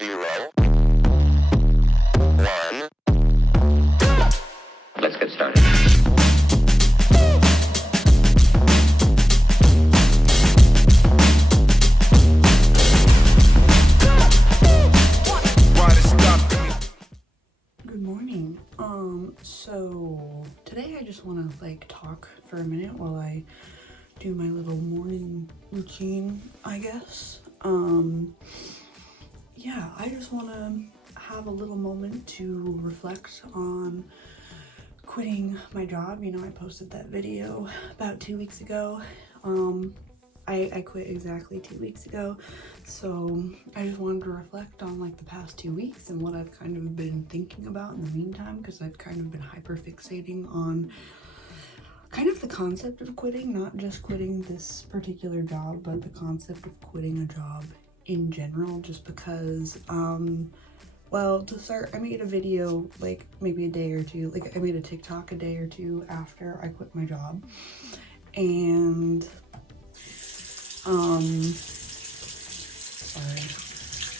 0, 1. Let's get started. Good morning. So today I just want to talk for a minute while I do my little morning routine, I guess. Yeah, I just want to have a little moment to reflect on quitting my job. You know, I posted that video about 2 weeks ago. I quit exactly 2 weeks ago, so I just wanted to reflect on the past 2 weeks and what I've kind of been thinking about in the meantime, because I've kind of been hyper fixating on kind of the concept of quitting, not just quitting this particular job, but the concept of quitting a job in general, just because well, to start, I made a video maybe a day or two, I made a TikTok a day or two after I quit my job, and sorry,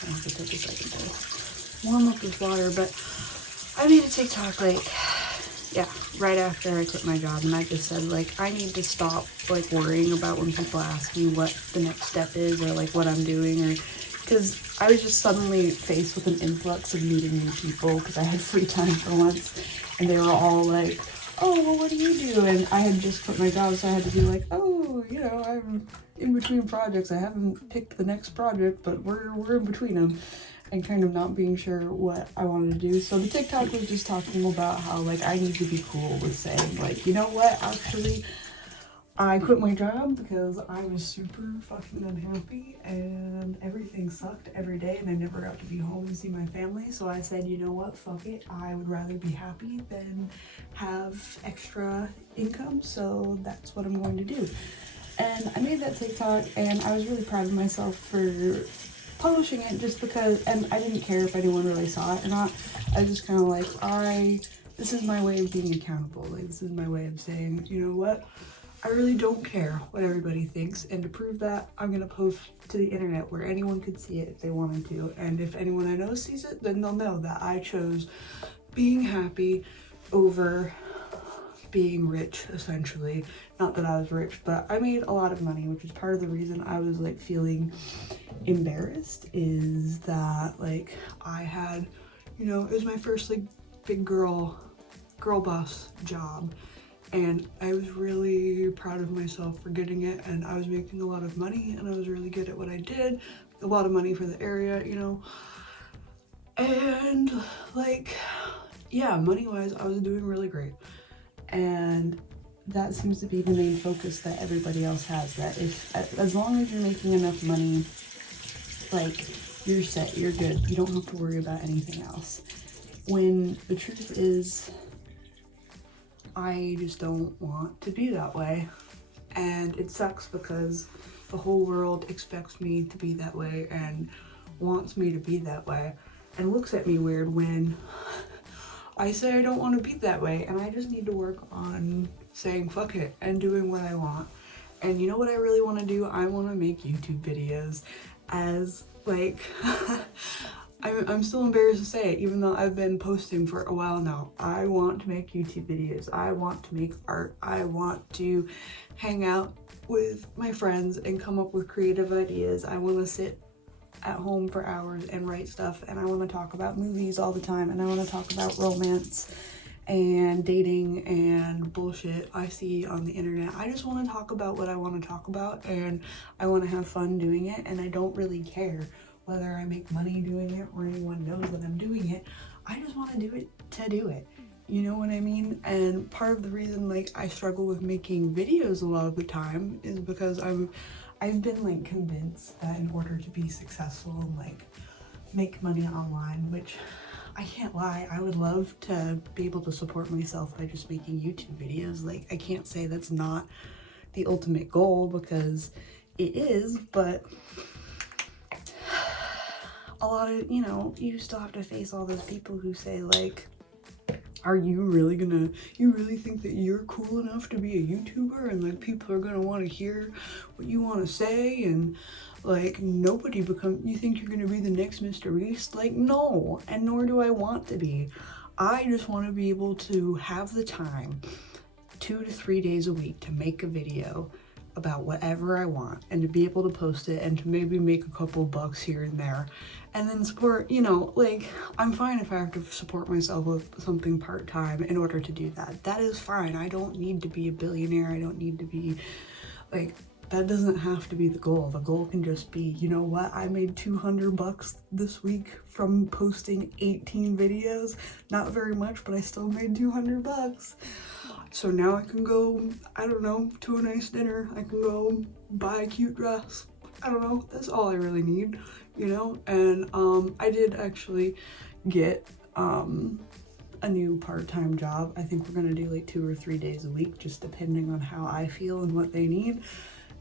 I have to take a second to warm up this water, but I made a TikTok yeah, right after I quit my job, and I just said I need to stop worrying about when people ask me what the next step is or what I'm doing, or because I was just suddenly faced with an influx of meeting new people because I had free time for once, and they were all like, oh, well, what do you do? And I had just quit my job, so I had to be oh, you know, I'm in between projects. I haven't picked the next project, but we're in between them, and kind of not being sure what I wanted to do. So the TikTok was just talking about how I need to be cool with saying you know what, actually I quit my job because I was super fucking unhappy and everything sucked every day and I never got to be home and see my family. So I said, you know what, fuck it. I would rather be happy than have extra income. So that's what I'm going to do. And I made that TikTok and I was really proud of myself for publishing it, just because, and I didn't care if anyone really saw it or not. I was just kind of this is my way of being accountable. This is my way of saying, you know what, I really don't care what everybody thinks, and to prove that, I'm gonna post to the internet where anyone could see it if they wanted to, and if anyone I know sees it, then they'll know that I chose being happy over being rich, essentially. Not that I was rich, but I made a lot of money, which is part of the reason I was feeling embarrassed, is that I had, you know, it was my first big girl boss job, and I was really proud of myself for getting it, and I was making a lot of money, and I was really good at what I did, a lot of money for the area, you know, and yeah, money-wise, I was doing really great, and that seems to be the main focus that everybody else has, that as long as you're making enough money, you're set, you're good, you don't have to worry about anything else, when the truth is, I just don't want to be that way, and it sucks because the whole world expects me to be that way and wants me to be that way and looks at me weird when I say I don't want to be that way, and I just need to work on saying fuck it and doing what I want. And you know what I really want to do? I want to make YouTube videos, as I'm still embarrassed to say it, even though I've been posting for a while now. I want to make YouTube videos. I want to make art. I want to hang out with my friends and come up with creative ideas. I want to sit at home for hours and write stuff, and I want to talk about movies all the time, and I want to talk about romance and dating and bullshit I see on the internet. I just want to talk about what I want to talk about, and I want to have fun doing it, and I don't really care whether I make money doing it or anyone knows that I'm doing it. I just want to do it to do it. You know what I mean? And part of the reason I struggle with making videos a lot of the time is because I've been convinced that in order to be successful and make money online, which I can't lie, I would love to be able to support myself by just making YouTube videos. I can't say that's not the ultimate goal, because it is, but a lot of, you know, you still have to face all those people who say are you really think that you're cool enough to be a YouTuber and people are gonna want to hear what you want to say, and Like, nobody you think you're gonna be the next Mr. Beast? Like, no, and nor do I want to be. I just want to be able to have the time 2 to 3 days a week to make a video about whatever I want, and to be able to post it and to maybe make a couple bucks here and there, and then support, you know, like, I'm fine if I have to support myself with something part-time in order to do that. That is fine. I don't need to be a billionaire. I don't need to be, like, that doesn't have to be the goal. The goal can just be, you know what, I made 200 bucks this week from posting 18 videos. Not very much, but I still made 200 bucks. So now I can go, I don't know, to a nice dinner. I can go buy a cute dress. I don't know, that's all I really need, you know? And I did actually get a new part-time job. I think we're gonna do like 2 or 3 days a week, just depending on how I feel and what they need.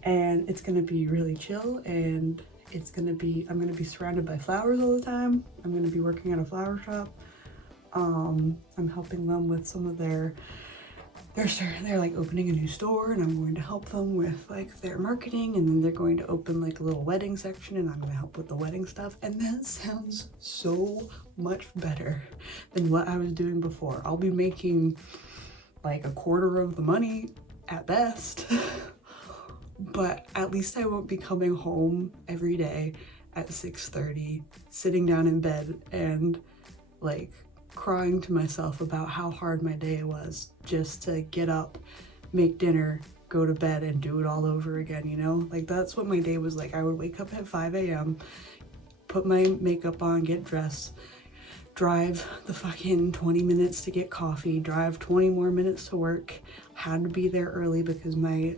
And it's gonna be really chill, and I'm gonna be surrounded by flowers all the time. I'm gonna be working at a flower shop. I'm helping them with some of they're like opening a new store, and I'm going to help them with like their marketing, and then they're going to open like a little wedding section, and I'm going to help with the wedding stuff. And that sounds so much better than what I was doing before. I'll be making like a quarter of the money at best. But at least I won't be coming home every day at 6:30, sitting down in bed and like crying to myself about how hard my day was just to get up, make dinner, go to bed, and do it all over again, you know? Like, that's what my day was like. I would wake up at 5 a.m., put my makeup on, get dressed, drive the fucking 20 minutes to get coffee, drive 20 more minutes to work. Had to be there early because my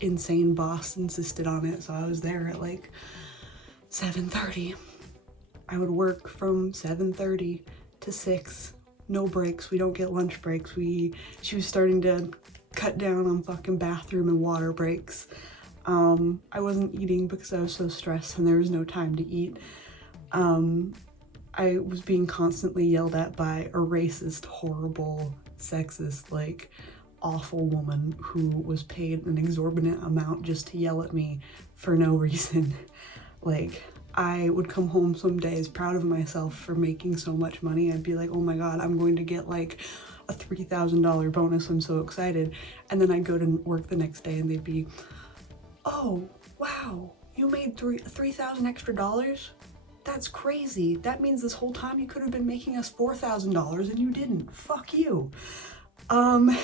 insane boss insisted on it, so I was there at like 7:30. I would work from 7:30 to 6, no breaks. We don't get lunch breaks. She was starting to cut down on fucking bathroom and water breaks. I wasn't eating because I was so stressed and there was no time to eat. I was being constantly yelled at by a racist, horrible, sexist, like awful woman who was paid an exorbitant amount just to yell at me for no reason. Like, I would come home some days proud of myself for making so much money. I'd be like, oh my god, I'm going to get like a $3,000 bonus, I'm so excited. And then I'd go to work the next day and they'd be, oh wow, you made $3,000 extra dollars? That's crazy. That means this whole time you could have been making us $4,000 and you didn't. Fuck you. And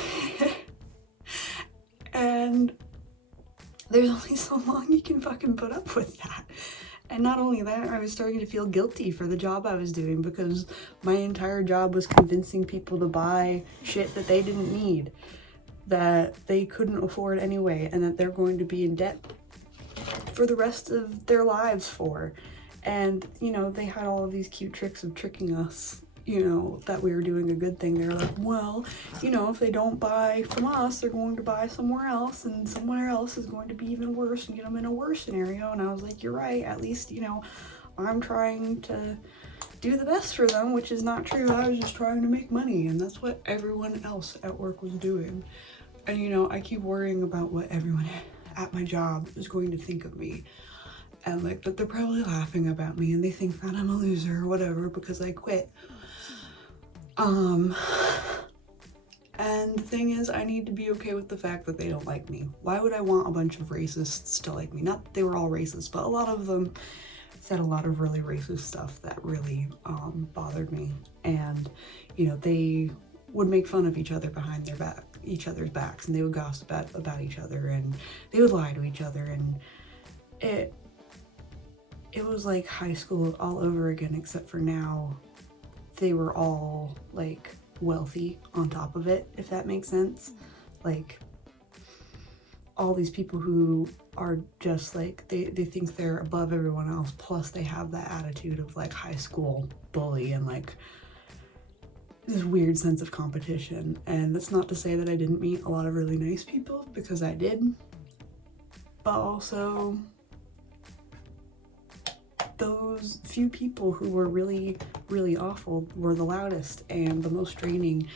there's only so long you can fucking put up with that. And not only that, I was starting to feel guilty for the job I was doing because my entire job was convincing people to buy shit that they didn't need, that they couldn't afford anyway, and that they're going to be in debt for the rest of their lives for. And, you know, they had all of these cute tricks of tricking us, you know, that we were doing a good thing. They're like, well, you know, if they don't buy from us, they're going to buy somewhere else, and somewhere else is going to be even worse and get them in a worse scenario. And I was like, you're right. At least, you know, I'm trying to do the best for them, which is not true. I was just trying to make money, and that's what everyone else at work was doing. And, you know, I keep worrying about what everyone at my job is going to think of me. And like, but they're probably laughing about me and they think that I'm a loser or whatever because I quit. And the thing is, I need to be okay with the fact that they don't like me. Why would I want a bunch of racists to like me? Not that they were all racist, but a lot of them said a lot of really racist stuff that really bothered me. And, you know, they would make fun of each other behind each other's backs, and they would gossip about each other, and they would lie to each other, and it was like high school all over again, except for now they were all like wealthy on top of it, if that makes sense. Like, all these people who are just like, they think they're above everyone else, plus they have that attitude of like high school bully and like this weird sense of competition. And that's not to say that I didn't meet a lot of really nice people, because I did, but also those few people who were really, really awful were the loudest and the most draining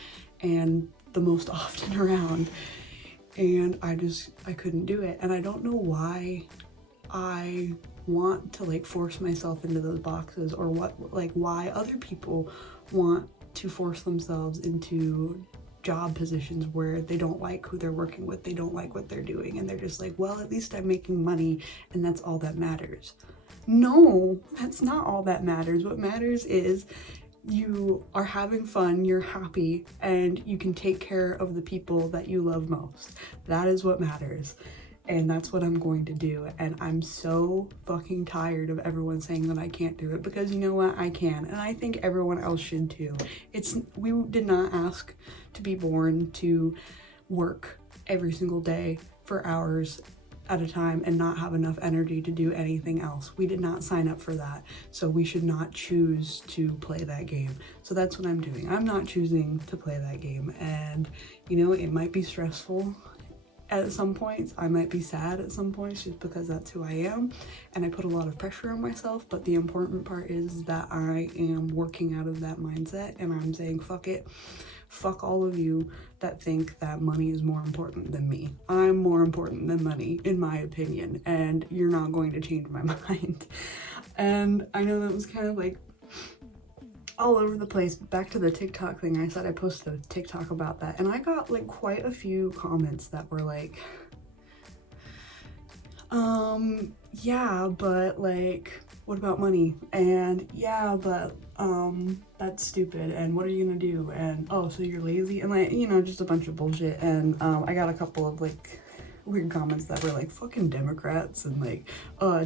and the most often around. And I couldn't do it. And I don't know why I want to like force myself into those boxes, or why other people want to force themselves into job positions where they don't like who they're working with, they don't like what they're doing, and they're just like, well, at least I'm making money and that's all that matters. No, that's not all that matters. What matters is you are having fun, you're happy, and you can take care of the people that you love most. That is what matters. And that's what I'm going to do. And I'm so fucking tired of everyone saying that I can't do it, because you know what? I can. And I think everyone else should too. We did not ask to be born to work every single day for hours at a time and not have enough energy to do anything else. We did not sign up for that. So we should not choose to play that game. So that's what I'm doing. I'm not choosing to play that game. And you know, it might be stressful at some points, I might be sad at some points, just because that's who I am, and I put a lot of pressure on myself. But the important part is that I am working out of that mindset, and I'm saying, fuck it. Fuck all of you that think that money is more important than me. I'm more important than money, in my opinion, and you're not going to change my mind. And I know that was kind of like all over the place. Back to the TikTok thing, I said I posted a TikTok about that, and I got like quite a few comments that were like, yeah, but like, what about money? And yeah, but that's stupid, and what are you gonna do? And oh, so you're lazy? And like, you know, just a bunch of bullshit. And I got a couple of like weird comments that were like, fucking Democrats, and like,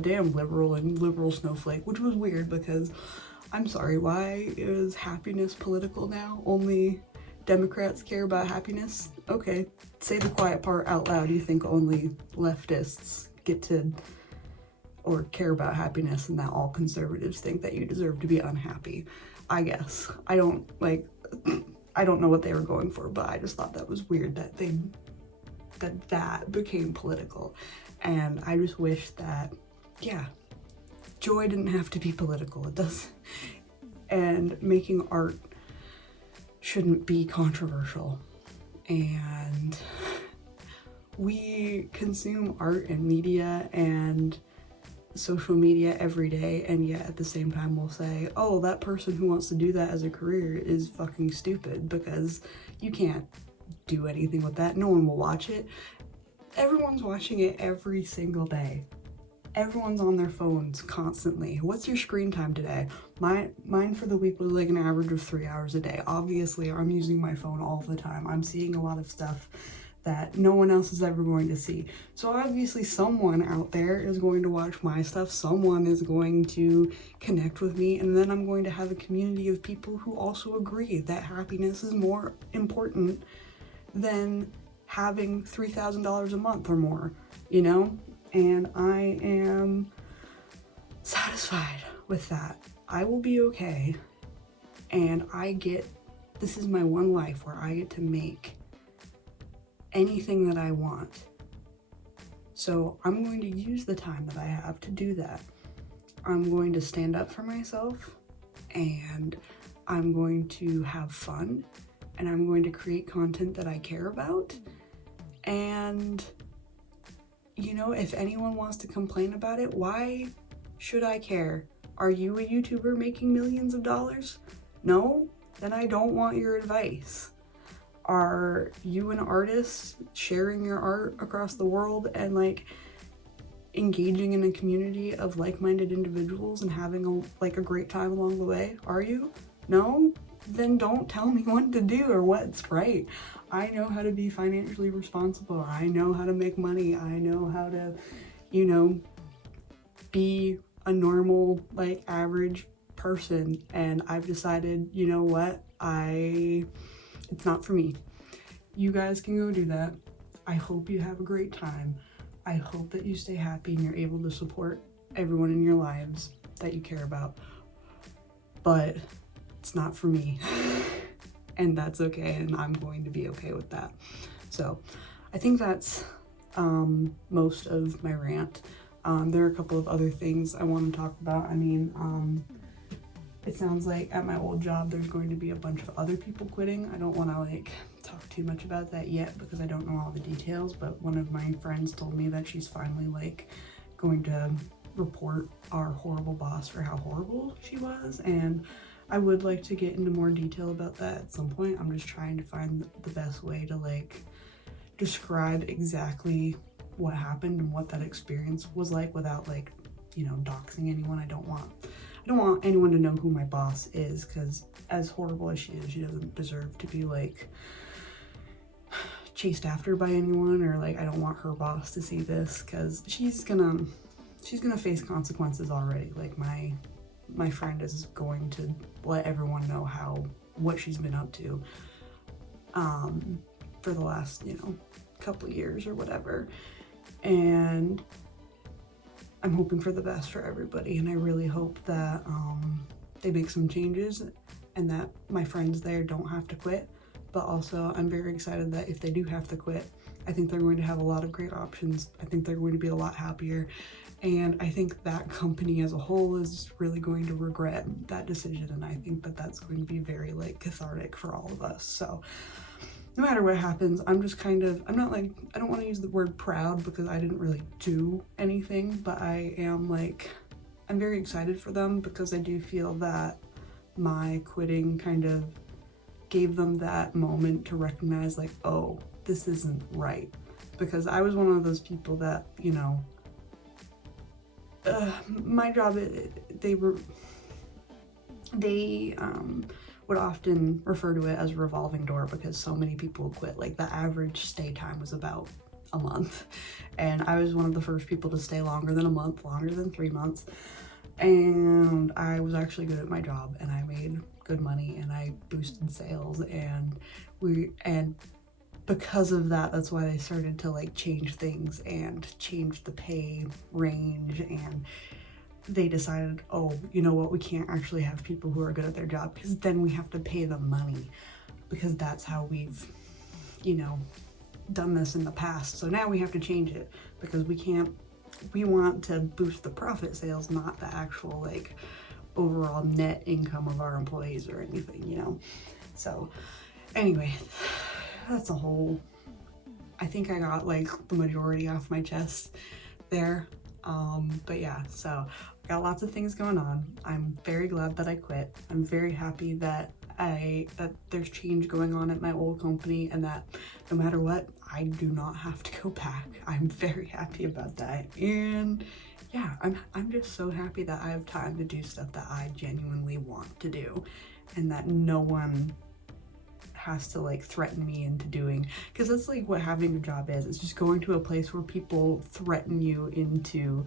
damn liberal, and liberal snowflake, which was weird because I'm sorry, why is happiness political now? Only Democrats care about happiness? Okay, say the quiet part out loud. You think only leftists get to or care about happiness, and that all conservatives think that you deserve to be unhappy. I guess. I don't know what they were going for, but I just thought that was weird that that became political. And I just wish that, yeah, joy didn't have to be political. It does. And making art shouldn't be controversial. And we consume art and media and social media every day, and yet at the same time we'll say, oh, that person who wants to do that as a career is fucking stupid, because you can't do anything with that. No one will watch it. Everyone's watching it every single day. Everyone's on their phones constantly. What's your screen time today? Mine for the week was like an average of 3 hours a day. Obviously, I'm using my phone all the time. I'm seeing a lot of stuff that no one else is ever going to see. So obviously someone out there is going to watch my stuff. Someone is going to connect with me, and then I'm going to have a community of people who also agree that happiness is more important than having $3,000 a month or more, you know? And I am satisfied with that. I will be okay. And this is my one life where I get to make anything that I want. So I'm going to use the time that I have to do that. I'm going to stand up for myself, and I'm going to have fun, and I'm going to create content that I care about. And you know, if anyone wants to complain about it, why should I care? Are you a YouTuber making millions of dollars? No? Then I don't want your advice. Are you an artist sharing your art across the world and like engaging in a community of like-minded individuals and having a great time along the way? Are you? No? Then don't tell me what to do or what's right. I know how to be financially responsible. I know how to make money. I know how to, you know, be a normal, like, average person. And I've decided, you know what? It's not for me. You guys can go do that. I hope you have a great time. I hope that you stay happy and you're able to support everyone in your lives that you care about. But it's not for me. And that's okay, and I'm going to be okay with that. So I think that's most of my rant. There are a couple of other things I want to talk about. I mean, it sounds like at my old job there's going to be a bunch of other people quitting. I don't want to like talk too much about that yet because I don't know all the details, but one of my friends told me that she's finally like going to report our horrible boss for how horrible she was, and I would like to get into more detail about that at some point. I'm just trying to find the best way to like describe exactly what happened and what that experience was like without like, you know, doxing anyone. I don't want anyone to know who my boss is, because as horrible as she is, she doesn't deserve to be like chased after by anyone, or like I don't want her boss to see this, because she's gonna face consequences already. Like my friend is going to let everyone know what she's been up to for the last, you know, couple years or whatever, and I'm hoping for the best for everybody, and I really hope that they make some changes and that my friends there don't have to quit. But also I'm very excited that if they do have to quit, I think they're going to have a lot of great options. I think they're going to be a lot happier, and I think that company as a whole is really going to regret that decision, and I think that that's going to be very like cathartic for all of us. So no matter what happens, I'm just kind of, I'm not like, I don't want to use the word proud because I didn't really do anything, but I am like, I'm very excited for them because I do feel that my quitting kind of gave them that moment to recognize like, oh, this isn't right. Because I was one of those people that, you know, my job, they would often refer to it as a revolving door because so many people quit. Like the average stay time was about a month, and I was one of the first people to stay longer than a month, longer than 3 months, and I was actually good at my job, and I made good money, and I boosted sales, and because of that, that's why they started to like change things and change the pay range, and they decided, oh, you know what, we can't actually have people who are good at their job because then we have to pay them money, because that's how we've, you know, done this in the past. So now we have to change it because we want to boost the profit sales, not the actual like overall net income of our employees or anything, you know. So anyway, that's a whole, I think I got like the majority off my chest there. But yeah, so I got lots of things going on. I'm very glad that I quit. I'm very happy that there's change going on at my old company, and that no matter what, I do not have to go back. I'm very happy about that. And yeah, I'm just so happy that I have time to do stuff that I genuinely want to do, and that no one has to like threaten me into doing, because that's like what having a job is. It's just going to a place where people threaten you into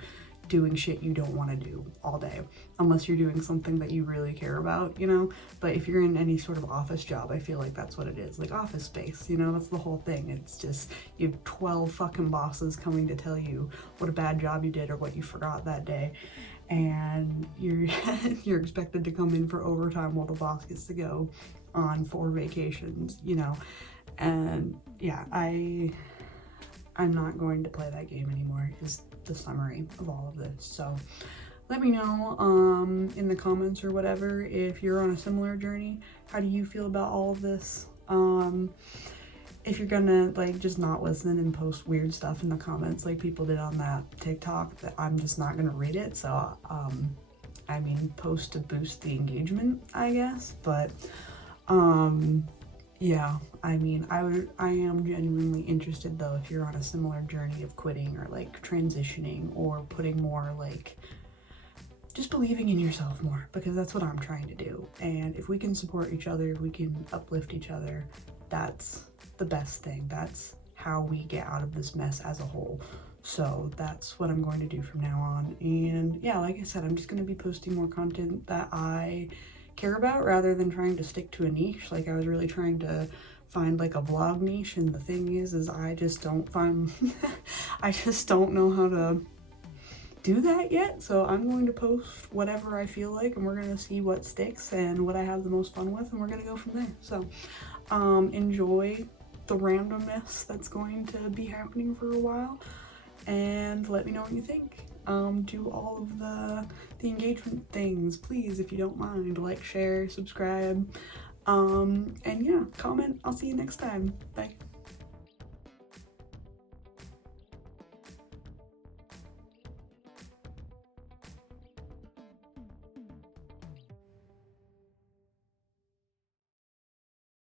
doing shit you don't want to do all day, unless you're doing something that you really care about, you know. But if you're in any sort of office job, I feel like that's what it is, like office space, you know. That's the whole thing. It's just you have 12 fucking bosses coming to tell you what a bad job you did or what you forgot that day, and you're expected to come in for overtime while the boss gets to go on 4 vacations, you know. And yeah, I'm not going to play that game anymore, is the summary of all of this. So let me know in the comments or whatever if you're on a similar journey. How do you feel about all of this? If you're gonna like just not listen and post weird stuff in the comments like people did on that TikTok, that I'm just not gonna read it. So I mean, post to boost the engagement, I guess. But yeah, I mean, I am genuinely interested though if you're on a similar journey of quitting or like transitioning or putting more like just believing in yourself more, because that's what I'm trying to do. And if we can support each other, if we can uplift each other, that's the best thing. That's how we get out of this mess as a whole. So that's what I'm going to do from now on. And yeah, like I said, I'm just going to be posting more content that I care about rather than trying to stick to a niche. Like I was really trying to find like a vlog niche, and the thing is I just don't find I just don't know how to do that yet. So I'm going to post whatever I feel like, and we're going to see what sticks and what I have the most fun with, and we're going to go from there. So enjoy the randomness that's going to be happening for a while, and let me know what you think. Do all of the engagement things, please, if you don't mind. Like, share, subscribe, and yeah, comment. I'll see you next time. Bye.